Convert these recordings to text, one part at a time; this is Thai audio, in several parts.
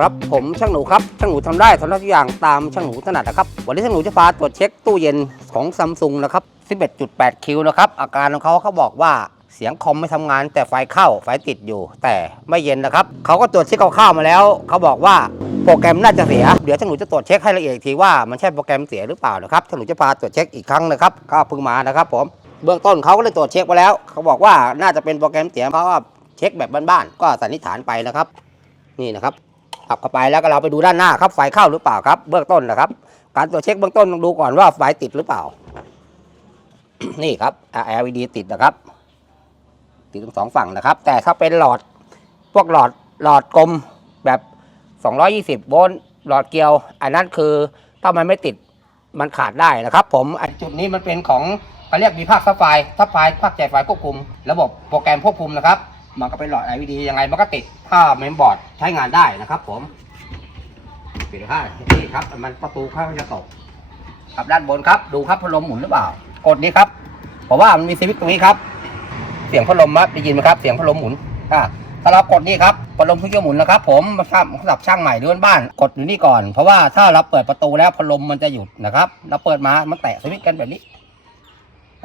ครับผมช่างหนูครับช่างหนูทำได้ทำได้ทุกอย่างตามช่างหนูถนัดนะครับวันนี้ช่างหนูจะพาตรวจเช็คตู้เย็นของซัมซุงนะครับ 11.8 คิวนะครับอาการของเขาเขาบอกว่าเสียงคอมไม่ทำงานแต่ไฟเข้าไฟติดอยู่ แต่ไม่เย็นนะครับเขาก็ตรวจเช็คคร่าวๆมาแล้ว เขาบอกว่าโปรแกรมน่าจะเสีย เดี๋ยวช่างหนูจะตรวจเช็คให้ละเอียดอีกทีว่ามันใช่โปรแกรมเสียหรือเปล่านะครับช่างหนูจะพาตรวจเช็คอีกครั้งนะครับก็เพิ่งมานะครับผมเบื้องต้นเขาก็เลยตรวจเช็คมาแล้ว เขาบอกว่าน่าจะเป็นโปรแกรมเสียเพราะว่าเช็คแบบบ้านๆก็สันนิษฐานไปนะครับ นี่นะครับ ขับเข้าไปแล้วก็เราไปดูด้านหน้าครับไฟเข้าหรือเปล่าครับ เบื้องต้นนะครับ การตรวจเช็คเบื้องต้นต้องดูก่อนว่าไฟติดหรือเปล่า นี่ครับอ่า LED ติดนะครับ ติดทั้งสองฝั่งนะครับ แต่ถ้าเป็นหลอดพวกหลอดหลอดกลมแบบ 220 โวลต์หลอดเกลียว อันนั้นคือถ้ามันไม่ติดมันขาดได้นะครับ ผมอันจุดนี้มันเป็นของเขาเรียกมีภาคซับไฟซับไฟภาคใจไฟควบคุม ระบบโปรแกรมควบคุมนะครับ มันก็เป็นหลอด LED ยังไงมันก็ติดถ้าเมมบอร์ดใช้งานได้นะครับผมปิดให้นี่ครับ มันประตูข้าจะตกครับด้านบนครับ ดูครับพัดลมหมุนหรือเปล่า กดนี้ครับเพราะว่ามันมีสวิตช์ตรงนี้ครับ เสียงพัดลมครับได้ยินไหมครับ เสียงพัดลมหมุนอ่าถ้าเรากดนี่ครับพัดลมเพิ่งจะหมุนนะครับ ผมสำหรับสำหรับช่างใหม่เรือนบ้าน กดอยู่นี่ก่อน เพราะว่าถ้าเราเปิดประตูแล้วพัดลมมันจะหยุดนะครับ เราเปิดมา มันแตะสวิตช์กันแบบนี้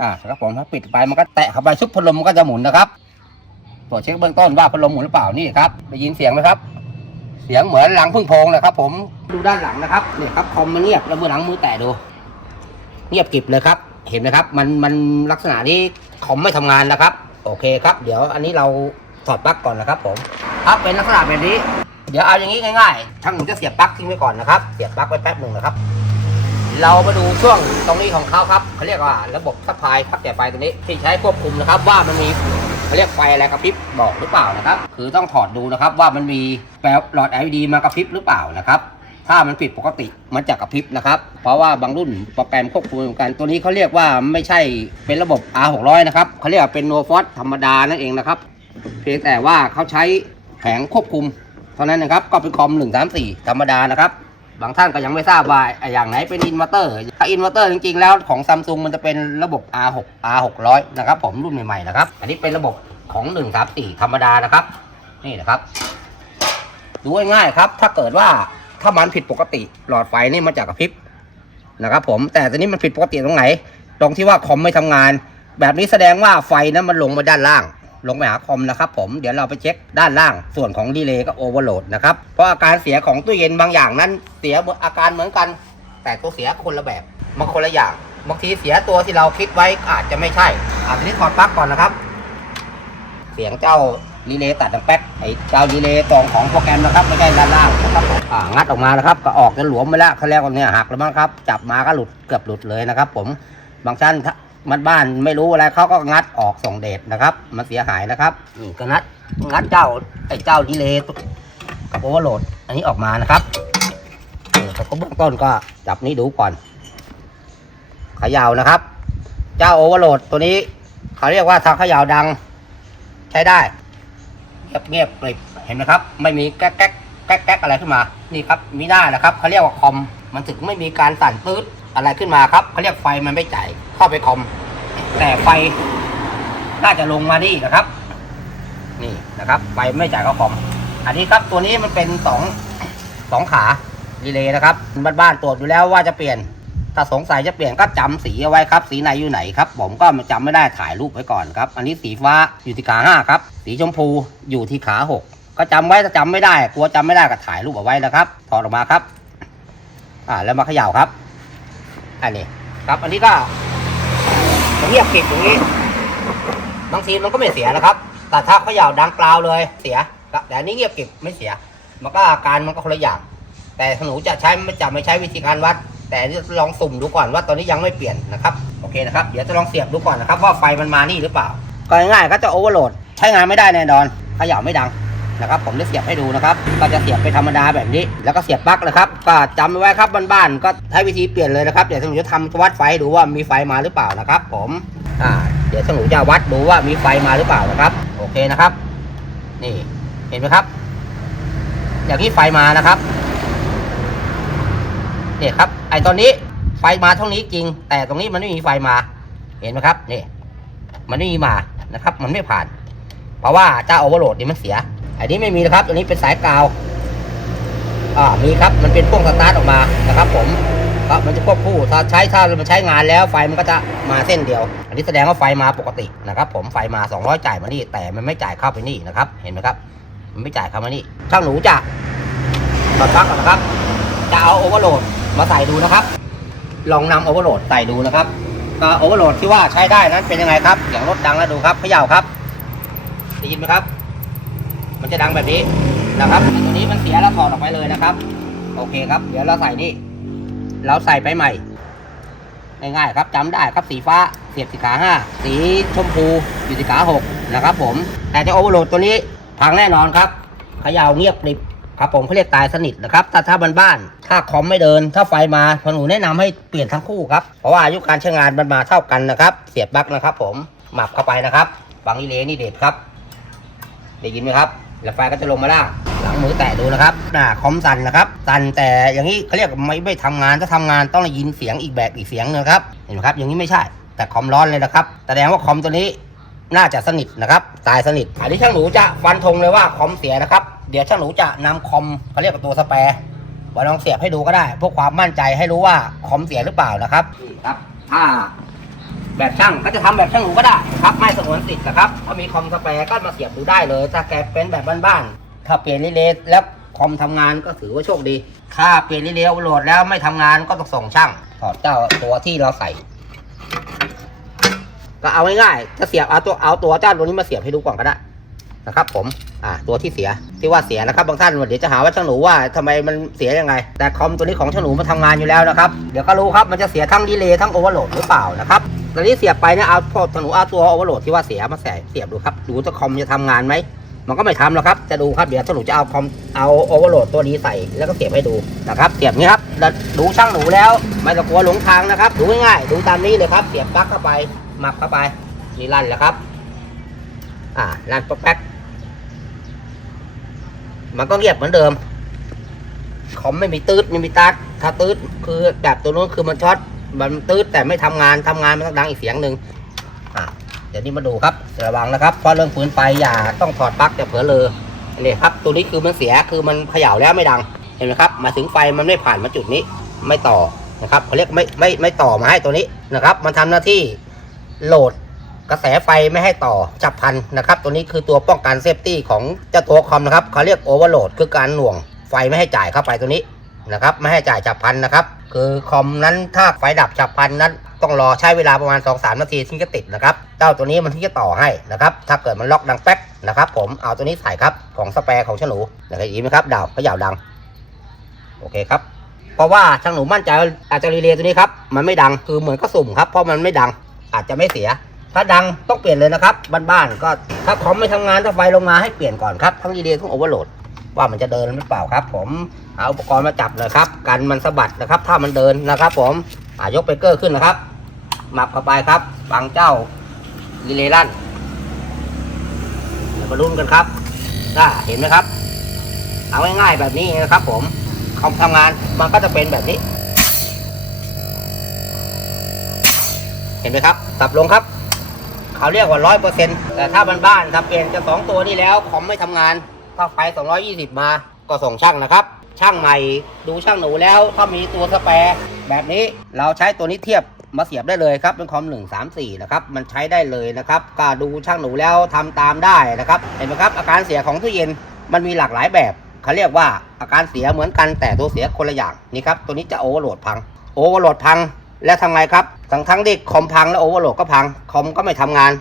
อ่าครับผมถ้าปิดไปมันก็แตะเข้าไปชุบพัดลมมันก็จะหมุนนะครับ ตรวจเช็คเบื้องต้นว่าพัดลมหมุนหรือเปล่านี่ครับได้ยินเสียงไหมครับ เสียงเหมือนหลังพึ่งโพงนะครับ ผมดูด้านหลังนะครับเนี่ยครับคอมมันเงียบแล้วมือหลังมือแตะดู เงียบกริบเลยครับ เห็นไหมครับ มันมันลักษณะนี้คอมไม่ทำงานนะครับ โอเคครับ เดี๋ยวอันนี้เราถอดปลั๊กก่อนนะครับ ผมครับเป็นลักษณะแบบนี้ เดี๋ยวเอาอย่างนี้ง่ายๆช่างหนูจะเสียบปลั๊กทิ้งไว้ก่อนนะครับเสียบปลั๊กไว้แป๊บหนึ่งนะครับ เรามาดูช่วงตรงนี้ของเขาครับเขาเรียกว่า ระบบซัพพลายพักแต่ไฟตัวนี้ที่ใช้ควบคุมนะครับ ว่ามันมี เขาเรียกไฟอะไรกระพริบบอกหรือเปล่านะครับ คือต้องถอดดูนะครับว่ามันมีแปลหลอด LED มากระพริบหรือเปล่านะครับ ถ้ามันผิดปกติมันจะกระพริบนะครับ เพราะว่าบางรุ่นโปรแกรมควบคุมเหมือนกันตัวนี้เขาเรียกว่าไม่ใช่เป็นระบบ R600 นะครับเขาเรียกว่าเป็น no f o s ธรรมดานั่นเองนะครับ เพียงแต่ว่าเขาใช้แผงควบคุมเท่านั้นนะครับก็เป็นคอม134 ธรรมดานะครับ บางท่านก็ยังไม่ทราบว่าอย่างไหนเป็นอินเวอร์เตอร์ถ้าอินเวอร์เตอร์จริงๆ แล้วของซัมซุงมันจะเป็นระบบ R6 R600 นะครับผมรุ่นใหม่ๆนะครับ อันนี้เป็นระบบของ134ธรรมดานะครับ นี่นะครับ ดูง่ายๆครับ ถ้าเกิดว่าถ้ามันผิดปกติหลอดไฟนี่มันจะกระพริบนะครับ ผมแต่ตอนนี้มันผิดปกติตรงไหน ตรงที่ว่าคอมไม่ทำงาน แบบนี้แสดงว่าไฟนั้นมันลงมาด้านล่าง ลงไปหาคอมนะครับผมเดี๋ยวเราไปเช็คด้านล่างส่วนของดีเลย์ก็โอเวอร์โหลดนะครับเพราะอาการเสียของตู้เย็นบางอย่างนั้นเสียอาการเหมือนกัน แต่ตัวเสียคนละแบบมันคนละอย่างบางทีเสียตัวที่เราคิดไว้อาจจะไม่ใช่อาจจะนี้ถอดปลั๊กก่อนนะครับ เสียงเจ้ารีเลย์ตัดดังแป๊กไอ้เจ้ารีเลย์ตรงของโปรแกรมนะครับไม่ใช่ด้านล่างนะครับผมอ่างัดออกมานะครับ ก็ออกจะหลวมไปแล้วเขาเรียกว่าเนี่ยหักแล้วมั้งครับ จับมาก็หลุดเกือบหลุดเลยนะครับ ผมบางท่าน มันบ้านไม่รู้อะไรเขาก็งัดออกส่งเดชนะครับ มันเสียหายนะครับนี่ก็งัดงัดเจ้าไอ้เจ้ารีเลย์กับโอเวอร์โหลด อันนี้ออกมานะครับเออแต่ก็เบื้องต้นก็จับนี้ดูก่อนขย่านะครับ เจ้าโอเวอร์โหลดตัวนี้ เขาเรียกว่าทางขย่าดัง ใช้ได้เงียบเงียบกริบเห็นไหมครับ ไม่มีแก๊กแก๊กแก๊กแก๊กอะไรขึ้นมา นี่ครับมีหน้านะครับเขาเรียกว่าคอมมันถึงไม่มีการสั่นปื๊ด อะไรขึ้นมาครับเขาเรียกไฟมันไม่จ่ายเข้าไปคอม แต่ไฟน่าจะลงมานี่นะครับ นี่นะครับ ไฟไม่จ่ายเข้าคอม อันนี้ครับตัวนี้มันเป็นสองสองขาดีเลยนะครับบ้านๆตรวจอยู่แล้วว่าจะเปลี่ยนถ้าสงสัยจะเปลี่ยนก็จำสีเอาไว้ครับ สีไหนอยู่ไหนครับ ผมก็จำไม่ได้ถ่ายรูปไว้ก่อนครับ อันนี้สีฟ้าอยู่ที่ขาห้าครับ สีชมพูอยู่ที่ขาหกก็จำไว้ถ้าจำไม่ได้ กลัวจำไม่ได้ก็ถ่ายรูปเอาไว้นะครับ ถอดออกมาครับ อ่าแล้วมาเขย่าครับ อันนี้ครับ อันนี้ก็เงียบกริบตรงนี้บางทีมันก็ไม่เสียนะครับ แต่ถ้าเขย่าดังกราเลยเสียแต่อันนี้เงียบกริบไม่เสีย มันก็อาการมันก็คนละอย่าง แต่หนูจะใช้ไม่จะไม่ใช้วิธีการวัด แต่ลองสุ่มดูก่อนว่าตอนนี้ยังไม่เปลี่ยนนะครับโอเคนะครับเดี๋ยวจะลองเสียบดูก่อนนะครับว่าไฟมันมานี่หรือเปล่าก็ง่ายๆก็จะโอเวอร์โหลดใช้งานไม่ได้แน่นอนเขย่าไม่ดัง นะครับผมได้เสียบให้ดูนะครับ ก็จะเสียบไปธรรมดาแบบนี้ แล้วก็เสียบปลั๊กนะครับ ก็จำไว้ครับบ้านๆก็ใช้วิธีเปลี่ยนเลยนะครับเดี๋ยวสมุจะทำวัดไฟดูว่ามีไฟมาหรือเปล่านะครับ ผมอ่าเดี๋ยวสมุจะวัดดูว่ามีไฟมาหรือเปล่านะครับ โอเคนะครับ นี่เห็นไหมครับ อย่างนี้ไฟมานะครับเนี่ยครับ ไอตอนนี้ไฟมาเท่านี้จริง แต่ตรงนี้มันไม่มีไฟมา เห็นไหมครับนี่มันไม่มีมานะครับ มันไม่ผ่าน เพราะว่าเจ้าโอเวอร์โหลดนี่มันเสีย อันนี้ไม่มีนะครับ ตัวนี้เป็นสายกาวอ่ามีครับ มันเป็นพ่วงสตาร์ทออกมานะครับ ผมก็มันจะควบคู่ถ้าใช้ถ้ามันใช้งานแล้วไฟมันก็จะมาเส้นเดียว อันนี้แสดงว่าไฟมาปกตินะครับ ผมไฟมา 200 จ่ายมานี่ แต่มันไม่จ่ายเข้าไปนี่นะครับ เห็นไหมครับ มันไม่จ่ายเข้ามานี่ช่างหนูจะถอดปลั๊กก่อนนะครับ จะเอาโอเวอร์โหลดมาใส่ดูนะครับ ลองนำโอเวอร์โหลดใส่ดูนะครับก็โอเวอร์โหลดที่ว่าใช้ได้นั้นเป็นยังไงครับเสียงรถดังแล้วดูครับเขย่าครับได้ยินไหมครับ มันจะดังแบบนี้นะครับตัวนี้มันเสียแล้วถอดออกไปเลยนะครับ โอเคครับ เดี๋ยวเราใส่นี่ เราใส่ไปใหม่ ง่ายๆครับจำได้ครับสีฟ้าเสียบสีขาห้าสีชมพูอยู่สีขาหกนะครับผม แต่จะโอเวอร์โหลดตัวนี้พังแน่นอนครับเขย่าเงียบกริบครับผมเขาเรียกตายสนิทนะครับถ้าถ้าบ้านๆถ้าคอมไม่เดิน ถ้าไฟมาพอหนูแนะนำให้เปลี่ยนทั้งคู่ครับ เพราะว่าอายุการใช้งานมันมาเท่ากันนะครับ เสียบปลั๊กนะครับ ผมหมับเข้าไปนะครับ ฟังอีเลนี่เด็ดครับ ได้ยินไหมครับ แล้วไฟก็จะลงมาล่างหลังมือแตะดูนะครับหน้าคอมสั่นนะครับสั่นแต่อย่างนี้เขาเรียกไม่ไม่ทำงานถ้าทำงานต้องได้ยินเสียงอีกแบบอีกเสียงนึงครับเห็นไหมครับอย่างนี้ไม่ใช่ แต่คอมร้อนเลยนะครับแสดงว่าคอมตัวนี้น่าจะสนิทนะครับตายสนิทอันนี้ช่างหนูจะฟันธงเลยว่าคอมเสียนะครับเดี๋ยวช่างหนูจะนำคอมเขาเรียกว่าตัวสแปร์มาลองเสียบให้ดูก็ได้เพื่อความมั่นใจให้รู้ว่าคอมเสียหรือเปล่านะครับนี่ครับถ้า แบบช่างก็จะทำแบบช่างหนูก็ได้ครับไม่สงวนสิทธิ์นะครับถ้ามีคอมสแปร์ก็มาเสียบดูได้เลย ถ้าแกเป็นแบบบ้านๆถ้าเปลี่ยนรีเลย์แล้วคอมทำงานก็ถือว่าโชคดี ถ้าเปลี่ยนรีเลย์โหลดแล้วไม่ทำงานก็ต้องส่งช่างถอดเจ้าตัวที่เราใส่ ก็เอาง่ายๆจะเสียบเอาตัวเอาตัวเจ้าตัวนี้มาเสียบให้ดูก่อนก็ได้นะครับผม อ่า ตัวที่เสีย ที่ว่าเสียนะครับ บางท่านเดี๋ยวจะหาว่าช่างหนูว่าทำไมมันเสียยังไง แต่คอมตัวนี้ของช่างหนูมันทำงานอยู่แล้วนะครับ เดี๋ยวก็รู้ครับ มันจะเสียทั้งดีเลย์ทั้งโอเวอร์โหลดหรือเปล่านะครับ ตอนนี้เสียบไปเนี่ยเอาพอช่างหนูเอาตัวโอเวอร์โหลดที่ว่าเสียมาใส่เสียบดูครับดูจะคอมจะทำงานไหมมันก็ไม่ทำหรอกครับจะดูครับเดี๋ยวช่างหนูจะเอาคอมเอาโอเวอร์โหลดตัวนี้ใส่แล้วก็เสียบให้ดูนะครับเสียบนี้ครับแล้วดูช่างหนูแล้วไม่ต้องกลัวหลงทางนะครับ ดูง่ายๆดูตามนี้เลยครับเสียบปลั๊กเข้าไปหมับเข้าไปนี่ลั่นแล้วครับ อ่าลั่นป๊อกแป๊กมันก็เงียบเหมือนเดิมคอมไม่มีตืดไม่มีตัดถ้าตืดคือแบบตัวนู้นคือมันช็อต มันตืดแต่ไม่ทำงานทำงานมันต้องดังอีกเสียงหนึ่งอ่าเดี๋ยวนี้มาดูครับระวังนะครับเพราะเรื่องปืนไฟอย่าต้องถอดปลั๊กจะเผลอเลยนี่ครับ ตัวนี้คือมันเสียคือมันเขย่าแล้วไม่ดังเห็นไหมครับ มาถึงไฟมันไม่ผ่านมาจุดนี้ไม่ต่อนะครับเขาเรียกไม่ไม่ไม่ต่อมาให้ตัวนี้นะครับ มันทำหน้าที่โหลดกระแสไฟไม่ให้ต่อจับพันนะครับ ตัวนี้คือตัวป้องกันเซฟตี้ของเจ้าตัวคอมนะครับเขาเรียกโอเวอร์โหลดคือการหน่วงไฟไม่ให้จ่ายเข้าไปตัวนี้นะครับ ไม่ให้จ่ายจับพันนะครับ คือคอมนั้นถ้าไฟดับจับพันนั้นต้องรอใช้เวลาประมาณ 2-3 นาทีถึงจะติดนะครับ เจ้าตัวนี้มันถึงจะต่อให้นะครับ ถ้าเกิดมันล็อกดังแป๊กนะครับ ผมเอาตัวนี้ใส่ครับของสแปร์ของฉนูนะครับอีกไหมครับดาวเขย่าดัง โอเคครับเพราะว่าช่างหนูมั่นใจอาจจะรีเลย์ตัวนี้ครับมันไม่ดังคือเหมือนก็สุ่มครับเพราะมันไม่ดังอาจจะไม่เสีย ถ้าดังต้องเปลี่ยนเลยนะครับบ้านๆก็ถ้าคอมไม่ทำงานถ้าไฟลงมาให้เปลี่ยนก่อนครับทั้งรีเลย์ทั้งโอเวอร์โหลดว่ามันจะเดินหรือเปล่าครับ ผม เอาอุปกรณ์มาจับเลยครับ กันมันสะบัดนะครับ ถ้ามันเดินนะครับ ผมอายกเบรกเกอร์ขึ้นนะครับหมับเข้าไปครับฟังเจ้ารีเลลั่นเดี๋ยวมาลุ้นกันครับอ่าเห็นไหมครับเอาง่ายๆแบบนี้นะครับ ผมคอมทำงานมันก็จะเป็นแบบนี้ เห็นไหมครับสับลงครับ เขาเรียกว่าร้อยเปอร์เซ็นต์แต่ถ้าบ้านๆถ้าเปลี่ยนจากสองตัวนี้แล้วคอมไม่ทำงานถ้าไฟ220 มาก็ส่งช่างนะครับ ช่างใหม่ ดูช่างหนูแล้วถ้ามีตัวสแปร์แบบนี้เราใช้ตัวนี้เทียบมาเสียบได้เลยครับเป็นคอม 1 3 4 นะครับ มันใช้ได้เลยนะครับ ก็ดูช่างหนูแล้วทำตามได้นะครับ เห็นไหมครับ อาการเสียของตู้เย็นมันมีหลากหลายแบบเขาเรียกว่าอาการเสียเหมือนกันแต่ตัวเสียคนละอย่างนี่ครับตัวนี้จะโอเวอร์โหลดพังโอเวอร์โหลดพังแล้วทำไงครับทั้งทั้งที่คอมพังและโอเวอร์โหลดก็พังคอมก็ไม่ทำงาน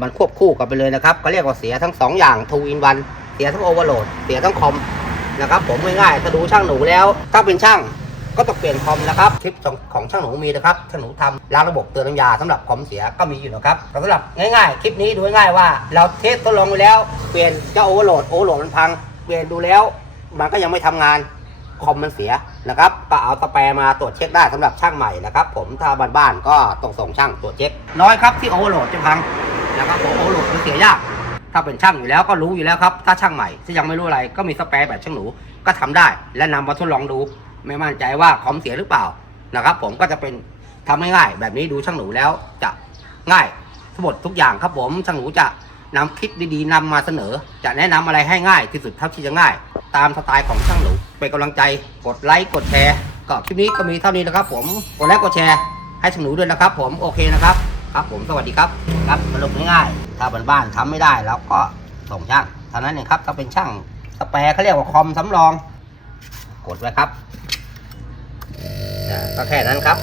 มันควบคู่กันไปเลยนะครับเขาเรียกว่าเสียทั้งสองอย่าง two in one เสียทั้งโอเวอร์โหลดเสียทั้งคอม นะครับผมง่ายๆถ้าดูช่างหนูแล้ว ถ้าเป็นช่างก็ต้องเปลี่ยนคอมนะครับคลิปของของช่างหนูมีนะครับช่างหนูทำล้างระบบเตือนน้ำยาสำหรับคอมเสียก็มีอยู่นะครับสำหรับง่ายๆ คลิปนี้ดูง่ายๆว่า เราเทสทดลองไปแล้ว เปลี่ยนเจ้าโอเวอร์โหลดโอเวอร์โหลดมันพัง เปลี่ยนดูแล้ว มันก็ยังไม่ทำงานคอมมันเสียนะครับก็เอาสแปร์มาตรวจเช็คได้สำหรับช่างใหม่นะครับผมถ้าบ้านๆก็ต้องส่งช่างตรวจเช็คน้อยครับที่โอเวอร์โหลดจะพังนะครับโอเวอร์โหลดมันเสียยาก ถ้าเป็นช่างอยู่แล้วก็รู้อยู่แล้วครับ ถ้าช่างใหม่ที่ยังไม่รู้อะไรก็มีสแปร์แบบช่างหนูก็ทำได้ และนำมาทดลองดู ไม่มั่นใจว่าคอมเสียหรือเปล่านะครับ ผมก็จะเป็นทำง่ายๆแบบนี้ดูช่างหนูแล้วจะง่ายทั้งหมดทุกอย่างครับผมช่างหนูจะนำคลิปดีๆนำมาเสนอ จะแนะนำอะไรให้ง่ายที่สุดเท่าที่จะง่าย ตามสไตล์ของช่างหนูเป็นกำลังใจกดไลค์กดแชร์ก็คลิปนี้ก็มีเท่านี้นะครับ ผมกดไลค์กดแชร์ให้ช่างหนูด้วยนะครับ ผมโอเคนะครับครับผมสวัสดีครับครับสรุปง่ายๆ ถ้าบ้านๆทำไม่ได้แล้วก็ส่งช่างเท่านั้นเองครับถ้าเป็นช่างสแปร์เขาเรียกว่าคอมสำรอง กดไว้ครับก็แค่นั้นครับ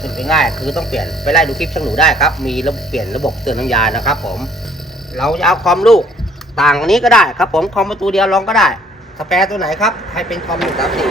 ขึ้นไปง่ายคือต้องเปลี่ยนไปไล่ดูคลิปช่างหนูได้ครับ มีระบบเปลี่ยนระบบเตือนน้ำยานะครับ ผม เราจะเอาคอมลูกต่างอันนี้ก็ได้ครับ ผมคอมประตูเดียวลองก็ได้สแปร์ตัวไหนครับให้เป็นคอมหนึ่งสามสี่